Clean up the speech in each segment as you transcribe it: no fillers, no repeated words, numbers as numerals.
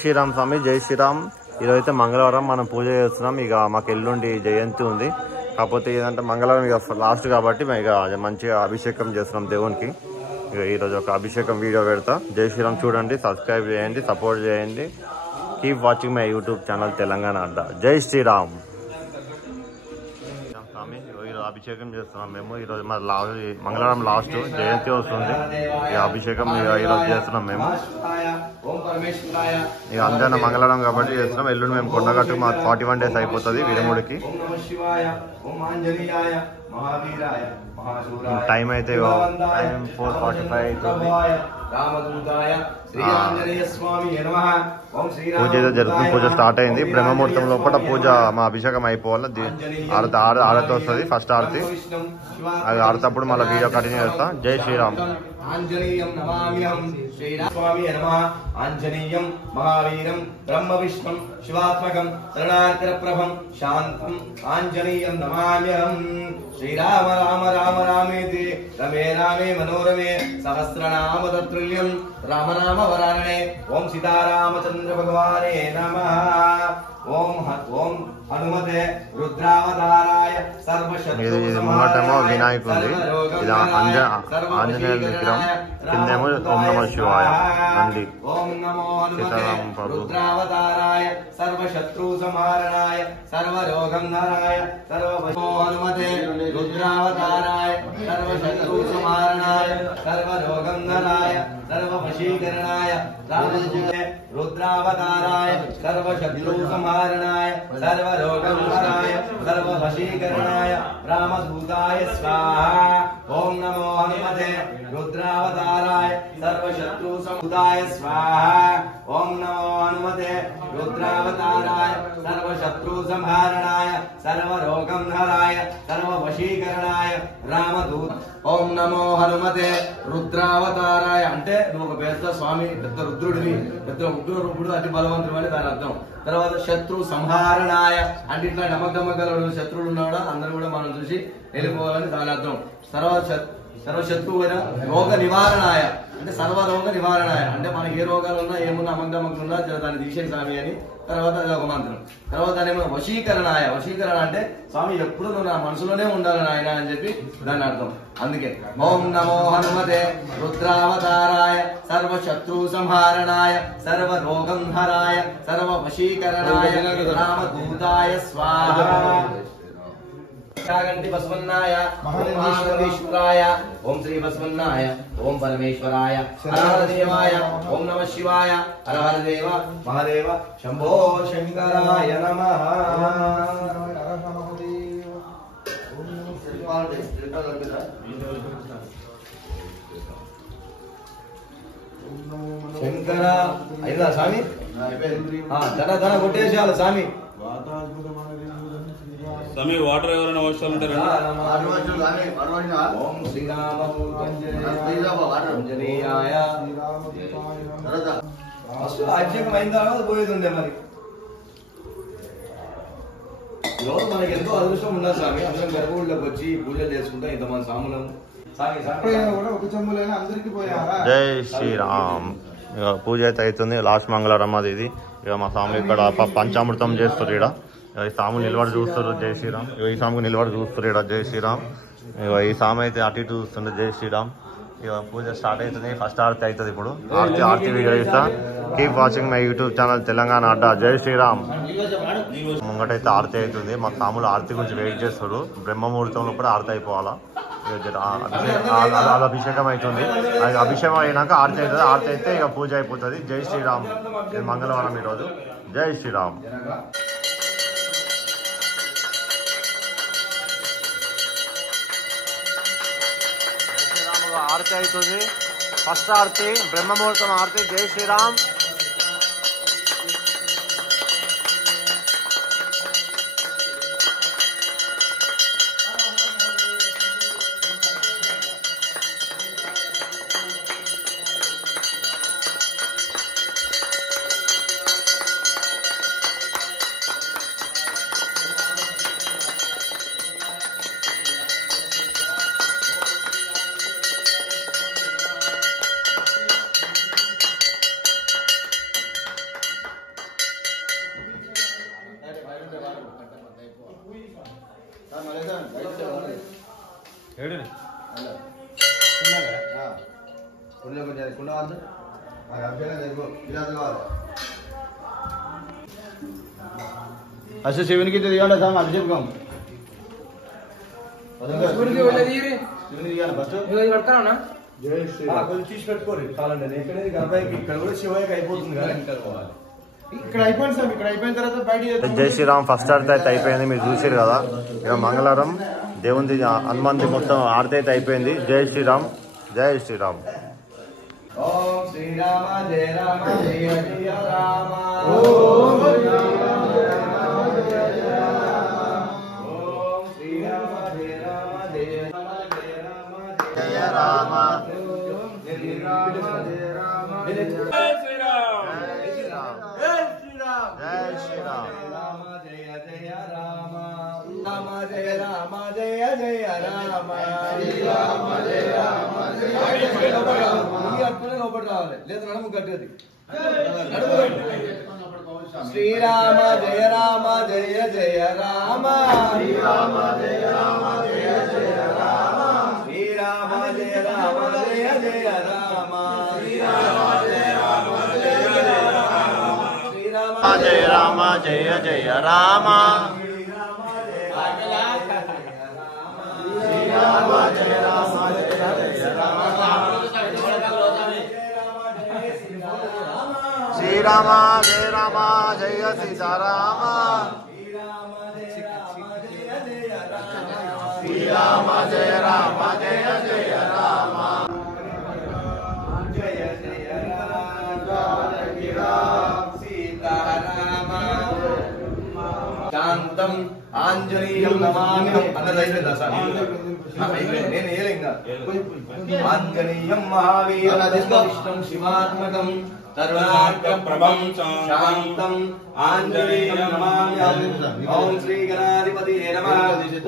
శ్రీరామ్ స్వామి, జై శ్రీరామ్. ఈరోజైతే మంగళవారం మనం పూజ చేస్తున్నాం. ఇక మాకు ఎల్లుండి జయంతి ఉంది. కాకపోతే ఏదంటే మంగళవారం ఇక లాస్ట్ కాబట్టి మేము ఇక మంచిగా అభిషేకం చేస్తున్నాం దేవునికి. ఇక ఈరోజు ఒక అభిషేకం వీడియో పెడతా. జై శ్రీరామ్ చూడండి, సబ్స్క్రైబ్ చేయండి, సపోర్ట్ చేయండి. Keep watching my YouTube channel Telangana Adda. జై శ్రీరామ్. స్వామి ఈరోజు అభిషేకం చేస్తున్నాం మేము. ఈరోజు మా మంగళవారం లాస్ట్ జయంతి వస్తుంది. ఇక అభిషేకం ఈరోజు చేస్తున్నాం మేము. ఇక అందరిన మంగళవారం కాబట్టి చేస్తున్నాం. ఎల్లుండి మేము కొండగట్టు మా 41 days అయిపోతుంది విరముడికి. టైం అయితే 4:45 అవుతుంది. పూజ అయితే జరుగుతుంది. పూజ స్టార్ట్ అయింది. బ్రహ్మముహూర్తం లోపల పూజ మా అభిషేకం అయిపోవాలి. ఆరతి వస్తుంది, ఫస్ట్ ఆరతి. అది ఆరతప్పుడు మళ్ళీ వీడియో కంటిన్యూ చేస్తా. జై శ్రీరామ్. ఆంజనేయం నమామ్యహం శ్రీరామస్వామి నమః. ఆంజనేయం మహావీరం బ్రహ్మ విష్ణుం శివాత్మకం శరణార్థ ప్రభం శాంతం ఆంజనేయం నమామ్యహం. శ్రీరామ రామ రామ రామేతి రమే రామే మనోరమే సహస్రనామ తత్తుల్యం రామ రామ వరాననే. ఓం సీతారామచంద్ర భగవానే నమః. ఓం హనుమతే రుద్రావతారాయ ఇది ముంగటేమో వినాయకుడి, ఇది ఆంజనేయ విగ్రహం, కిందేమో ఓం నమః శివాయ నంది. ఓం నమో సీతారామ ప్రభు. రుద్రావతారాయ సర్వశత్రు సంహారణాయ సర్వరోగం నరాయ హనుమతే రుద్రావతారాయ సర్వశత్రు సంహారణాయ సర్వరోగం నరాయ సర్వవశీకరణాయ రుద్రావతారాయ సర్వశత్రు సంహారణాయ సర్వరోగం నరాయ సర్వవశీకరణాయ రామదూతాయ స్వాహా. ఓం నమో హనుమతే రుద్రావతారాయ సర్వశత్రు సంహృతాయ స్వాహా. ఓం నమో హనుమతే రుద్రావతారాయ సర్వశత్రు సంహారణాయ సర్వరోగం హరాయ సర్వవశీకరణాయ రామదూత. ఓం నమో హనుమతే రుద్రావతారాయ అంటే నువ్వు ఒక పెద్ద స్వామి, పెద్ద రుద్రుడివి, పెద్ద ఉగ్రరూపుడు, అతి బలవంతుడు అని దాని అర్థం. తర్వాత శత్రు సంహారణాయ అంటే ఇట్లా నమ్మకమ్మగల శత్రువులు ఉన్నాడు అందరూ కూడా మనం చూసి వెళ్ళిపోవాలని దాని అర్థం. సర్వశత్రువైన రోగ నివారణాయ అంటే సర్వరోగ నివారణాయ అంటే మనకి ఏ రోగాలు ఉన్నా ఏమున్నా అమంగమ్మకులు ఉన్నా దాన్ని తీసేసి స్వామి అని. తర్వాత అది ఒక మంత్రం. తర్వాత దాని వశీకరణాయ, వశీకరణ అంటే స్వామి ఎప్పుడు నువ్వు నా మనసులోనే ఉండాలని ఆయన అని చెప్పి దాని అర్థం. అందుకే ఓం నమో హనుమతే రుద్రావతారాయ సర్వశత్రు సంహారణాయ సర్వరోగం హరాయ సర్వవశీకరణాయ రామదూతాయ స్వాహా. గంటి బసవన్నాయ ఓం మహాదేశ్వరాయ ఓం శ్రీ బసవన్నాయ ఓం పరమేశ్వరాయ హరహరదేవాయ ఓం నమః శివాయ హరహరదేవ మహాదేవ శంభో శంకరాయ నమః. శంకర అయినా స్వామి ధన కొట్టేసేయాలి స్వామి. స్వామి వాటర్ ఎవరైనా అవసరం ఉంటారా? ఓం శ్రీరామాంజనేయాయ అభిషేకం అయిన తర్వాత పోయేది ఉండే. మరి ఈరోజు మనకి ఎంతో అదృష్టం ఉన్నది స్వామి. అందరం గర్భగుడిలోకి వచ్చి పూజలు చేసుకుంటా ఇంతమంది స్వాములం. జై శ్రీరామ్. ఇక పూజ అయితే అవుతుంది. లాస్ట్ మంగళవారం అది ఇది. ఇక మా స్వామి ఇక్కడ పంచామృతం చేస్తారు. ఇక్కడ ఈ స్వామి నిలబడి చూస్తారు. జై శ్రీరామ్. ఇక ఈ స్వామికి నిలబడి చూస్తారు ఇక్కడ. జై శ్రీరామ్. ఇక ఈ స్వామి అయితే అటు ఇటు చూస్తుంది. జై శ్రీరామ్. ఇక పూజ స్టార్ట్ అవుతుంది. ఫస్ట్ ఆరతి అవుతుంది. ఇప్పుడు ఆరతి వీడియో ఇస్తా. Keep watching my YouTube channel Telangana Adda. జై శ్రీరామ్. ముంగటైతే ఆరతి అవుతుంది. మా స్వాములు ఆరతి గురించి వెయిట్ చేస్తారు. బ్రహ్మముహూర్తంలో కూడా ఆరతి అయిపోవాలా. అభిషేకం అవుతుంది. అది అభిషేకం అయినాక ఆరతి అవుతుంది. ఆరతి అయితే ఇక పూజ అయిపోతుంది. జై శ్రీరామ్. ఇది మంగళవారం ఈరోజు. జై శ్రీరామ్. ఆరతి అవుతుంది. ఫస్ట్ ఆరతి బ్రహ్మముహూర్తం ఆరతి. జై శ్రీరామ్. अच्छा शिवन की दिया था अभिषेक कम జై శ్రీరామ్ ఫస్ట్ ఆర్తి అయితే అయిపోయింది, మీరు చూసారు కదా. ఇక మంగళవారం దేవుంది హనుమంతి మొత్తం ఆర్తి అయితే అయిపోయింది. జై శ్రీరామ్, జై శ్రీరామ్. ఓం శ్రీరామ జయ రామ జయ జయ రామ. శ్రీరామ జయ రామ జయ జయ రామ. శ్రీరామ జయ రామ జయ జయ రామ. శ్రీరామ జయ రామ జయ జయ రామ. శ్రీరామ జయ రామ జయ జయ రామ. శ్రీరామ జయ రామ జయ జయ రామ. శ్రీరామ జయ రామ జయ జయ రామ. శ్రీరామ జయ రామ జయ సీతారామ. శ్రీరామ జయ రామ జయ జయ రామ. జయ జయ రామ సీతారామ. శాంతం ఆంజనేయం నమామి. నేను ఏలింగా ఆంజనేయం మహావీరం విష్ణుం శివాత్మకం సర్వార్థప్రభం శాంతం ఆంజనేయం నమామ్యహం. ఓం శ్రీ గణాధిపతియే నమః.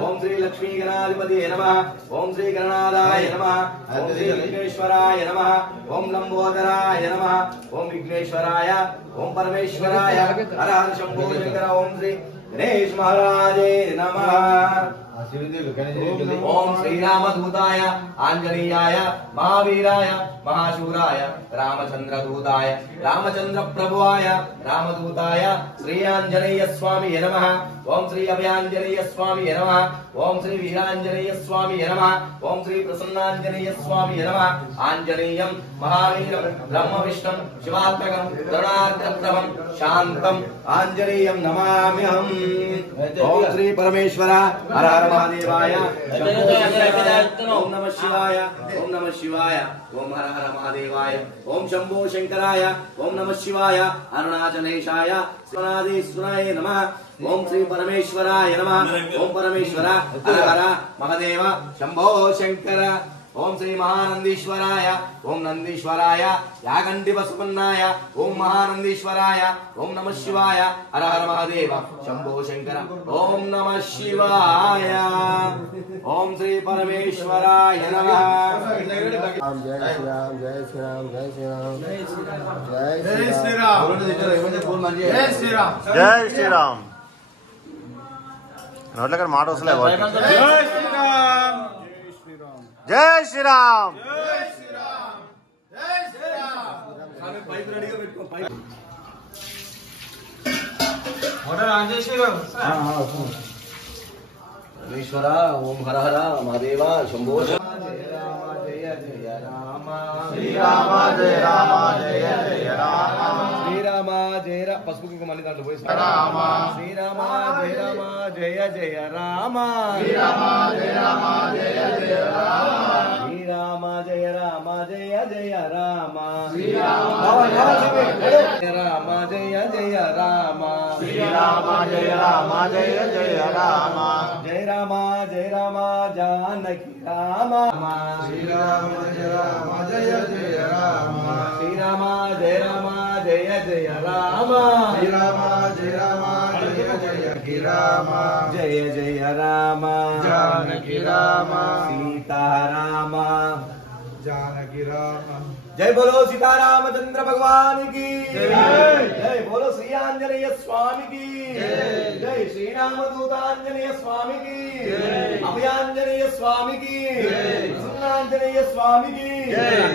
ఓం శ్రీ లక్ష్మీ గణాధిపతియే నమః. ఓం శ్రీ గణనాథాయ నమః. ఓం శ్రీ విఘ్నేశ్వరాయ నమః. ఓం లంబోదరాయ నమః. ఓం విఘ్నేశ్వరాయ, ఓం పరమేశ్వరాయ. హర హర శంభో శంకర. ఓం శ్రీ గణేష్ మహారాజే నమః. ఓం శ్రీరామదూతాయ ఆంజనేయాయ మహావీరాయ మహాశూరాయ రామచంద్రదూతాయ రామచంద్ర ప్రభువాయ రామదూతాయ శ్రీ ఆంజనేయ స్వామి నమః. ఓం శ్రీ అభయాంజనేయ స్వామి నమః. ఓం శ్రీ వీరాంజనేయ స్వామి నమః. ఓం శ్రీ ప్రసన్నాంజనేయ స్వామి నమః. ఆంజనేయం మహావీరం బ్రహ్మ విష్ణుం శివాత్మకం కరుణార్ద్రప్రభం శాంతం ఆంజనేయం నమామ్యహం. ఓం శ్రీ పరమేశ్వర హర హర మహాదేవాయ. ఓం నమః శివాయ. ఓం నమః శివాయ. ఓం హర హర మహాదేవాయ. ఓం శంభో శంకరాయ. ఓం నమః శివాయ. అరుణాచలేశాయ స్వనాదేశ్వరాయ నమః. ఓం శ్రీ పరమేశ్వరాయ నమః. ఓం పరమేశ్వర హర హర మహాదేవ శంభో శంకర. ఓం శ్రీ మహానందీశ్వరాయ. ఓం నందీశ్వరాయ యాగంటి వసుపన్నాయ. ఓం మహానందీశ్వరాయ. ఓం నమః శివాయ. హర హర మహాదేవ శంభో శంకర. ఓం నమః శివాయ. ఓం శ్రీ పరమేశ్వరాయ నమః. జయ శ్రీరామ్ జయ శ్రీరామ్ జయ శ్రీరామ్ జయ శ్రీరామ్ జయ శ్రీరామ్. జయ శ్రీరామ్. జై శ్రీరామ్. నోట్ల మాట వస్తలే. జై శ్రీరామ్, జై శ్రీరామ్. పరమేశ్వర. ఓం హర హర మహాదేవ శంభో. జయ రామ జయ జయ రామ. శ్రీరామ జయ రామ జయ జయ రామ. శ్రీరామ జయ రా పసుపుకి మళ్ళీ దాంట్లో పోయి రామ. శ్రీరామ జయ రామ జయ జయ రామ. శ్రీరామ జయ రామ జయ జయ రామ. శ్రీరామ జయ రామ జయ జయ రామ. శ్రీరామ జయ రామ జయ జయ రామ. శ్రీరామ జయ రామ జయ జయ రామ. జయ రామ జయ రామ జానకి రామ. శ్రీరామ జయ రామ జయ జయ రామ. శ్రీరామ జయ రామ జయ జయ రామ. శ్రీరామ జయ రామ జయ జయ రామ. జయ జయ రామ జానకి రామ. సీతారామ. జానకి రామ. जय बोलो सीतारामचंद्र भगवान की जय बोलो श्री ఆంజనేయ స్వామికి జై శ్రీరామదూతాంజనేయ స్వామికి అభయాంజనేయ స్వామికి సున్నాంజనేయ స్వామికి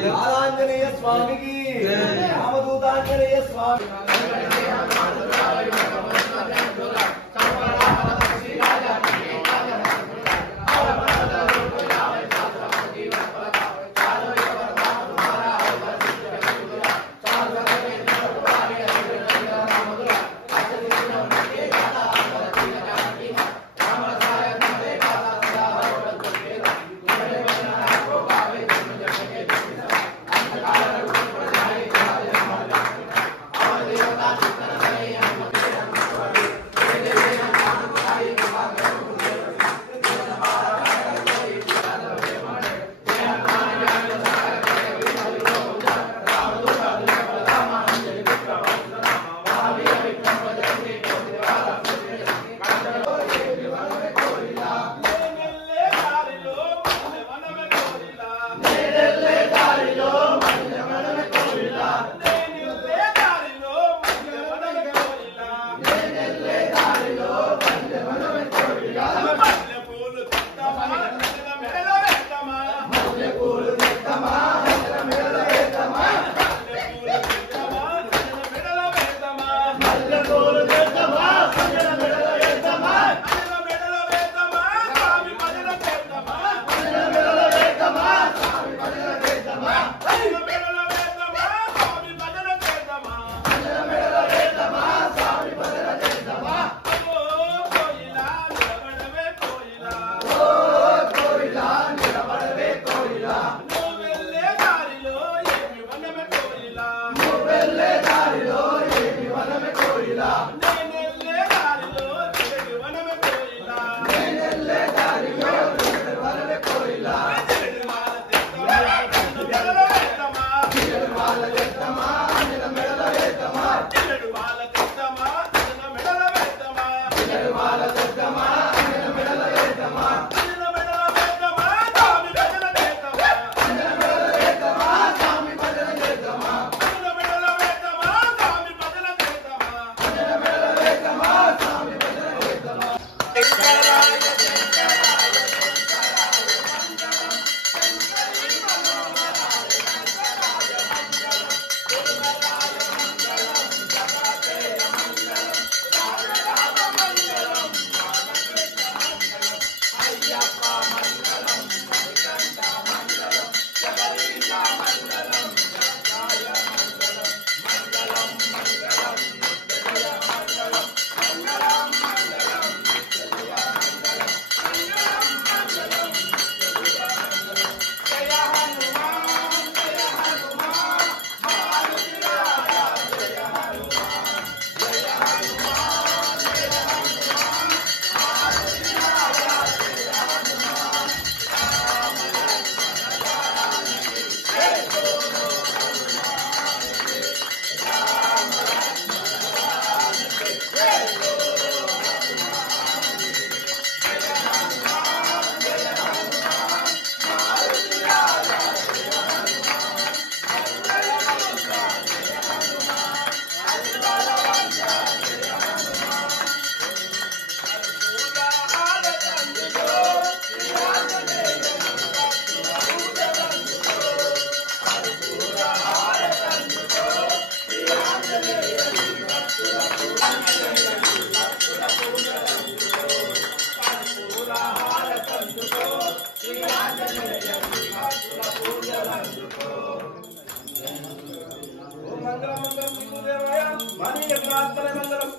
బాలాంజనేయ స్వామికి రామదూతాంజనేయ స్వామి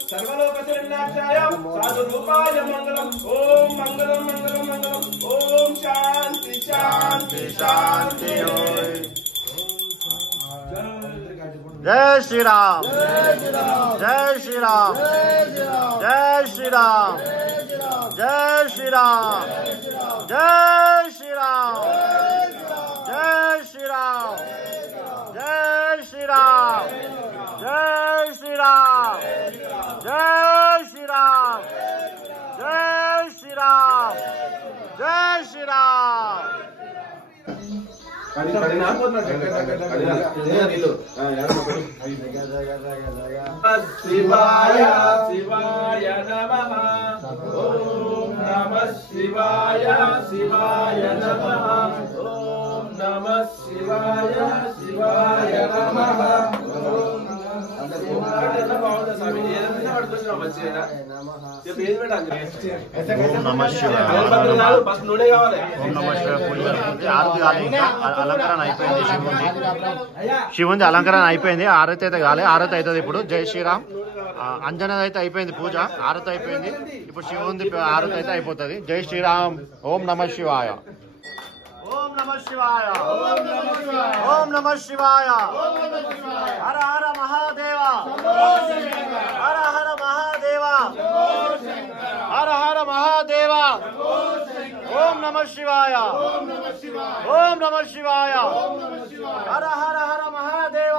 सर्वलोकशरण्याक्षाय साधुरूपाय मंगलम ओम मंगलम मंगलम मंगलम ओम शांति शांति शांति जय श्री राम जय श्री राम जय श्री राम जय श्री राम जय श्री राम जय श्री राम जय श्री राम जय श्री राम जय श्री राम जय श्री राम जय श्री राम శివాయ శివాయ నమః ఓం నమః శివాయ శివాయ నమః ఓం నమః శివాయ శివాయ నమః ఓం నమః శివాయ. ఓం నమః శివాయ పూజ ఆరతి కాలే, ఇంకా అలంకరణ అయిపోయింది. శివుంది అలంకరణ అయిపోయింది. ఆరతి అయితే కాలే, ఆరతి అవుతుంది ఇప్పుడు. జై శ్రీరామ్. అంజనది అయితే అయిపోయింది పూజ, ఆరతి అయిపోయింది. ఇప్పుడు శివుంది ఆరతి అయితే అయిపోతుంది. జై శ్రీరామ్. ఓం నమః శివాయ. ఓం నమః శివాయ. ఓం నమః శివాయ. హర హర మహాదేవ. హర హర మహాదేవ. హర హర మహాదేవ. ఓం నమః శివాయ. ఓం నమః శివాయ. హర హర హర మహాదేవ.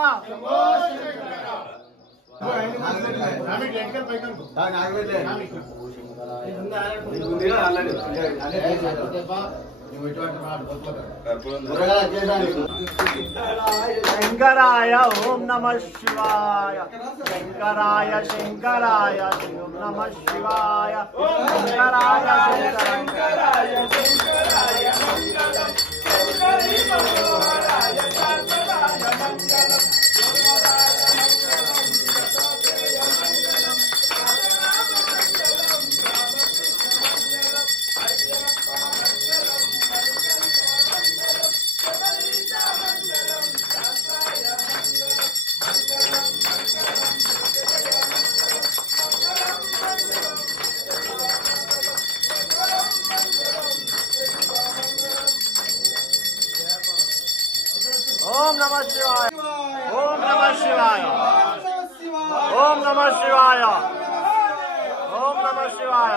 శంకరాయ ఓం నమః శివాయ. శంకరాయ శంకరాయ ఓం నమః శివాయ. శంకరాయ శంకరాయ శంకరాయ మంగళం. శంకరీ మనోహరాయ శాశ్వతాయ మంగళం. ఓం నమః శివాయ. ఓం నమః శివాయ. ఓం నమః శివాయ. ఓం నమః శివాయ.